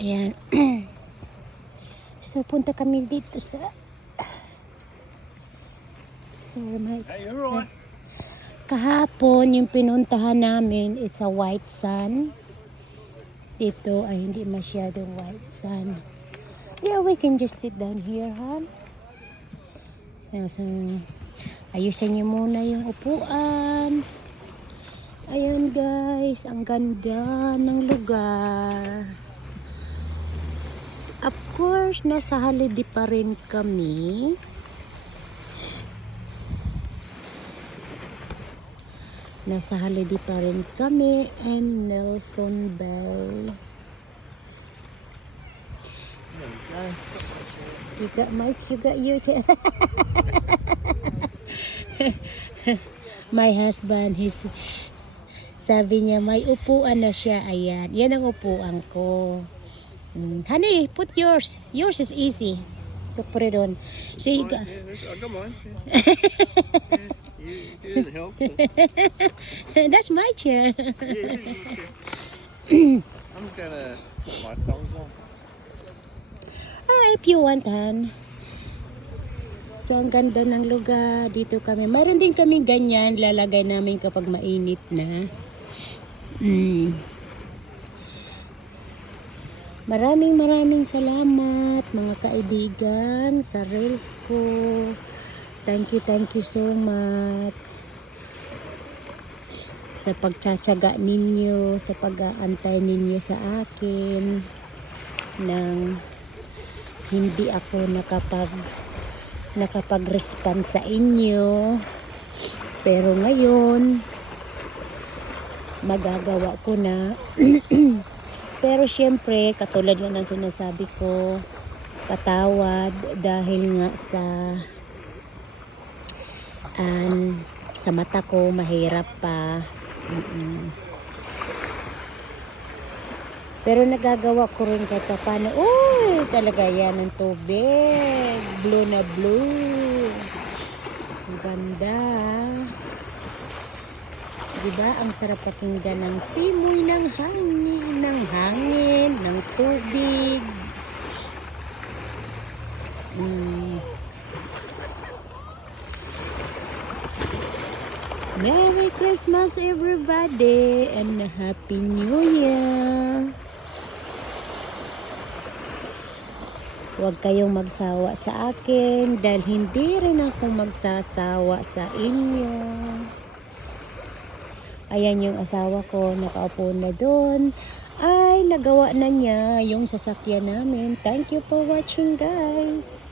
Ayan. So, punta kami dito sa... Sorry, Mike. Hey, you're right. Kahapon, yung pinuntahan namin, it's a white sun. Dito ay hindi masyadong white sun. Yeah, we can just sit down here, huh? So, ayusin niyo muna yung upuan. Ayan guys, ang ganda ng lugar. Of course, nasa holiday pa rin kami. Nasa holiday pa rin kami and Nelson Bell. You got Mike, you got you. My husband, sabi niya may upuan na siya. Ayan, yan ang upuan ko. Honey, put yours. Yours is easy. Put it on. So you got... I got mine. You didn't help. So. That's my chair. I'm gonna put my thongs on. If you want, Han. So, ang ganda ng lugar. Dito kami. Mayroon din kami ganyan. Lalagay namin kapag mainit na. Maraming salamat mga kaibigan sa reels ko. Thank you so much sa pagtsatsaga ninyo, sa pag-aantay ninyo sa akin nang hindi ako nakapag-respond sa inyo. Pero ngayon magagawa ko na. Pero syempre, katulad nga ng sinasabi ko, patawad dahil nga sa mata ko mahirap pa. Pero nagagawa ko rin kahit paano. Uy, talaga yan ang tubig. Blue na blue. Ang ganda. Diba? Ang sarap pakinggan ng simoy ng hangin, ng tubig. Merry Christmas everybody and Happy New Year. Huwag kayong magsawa sa akin dahil hindi rin ako magsasawa sa inyo. Ayan yung asawa ko, nakaupo na doon. Ay, nagawa na niya yung sasakyan namin. Thank you for watching, guys.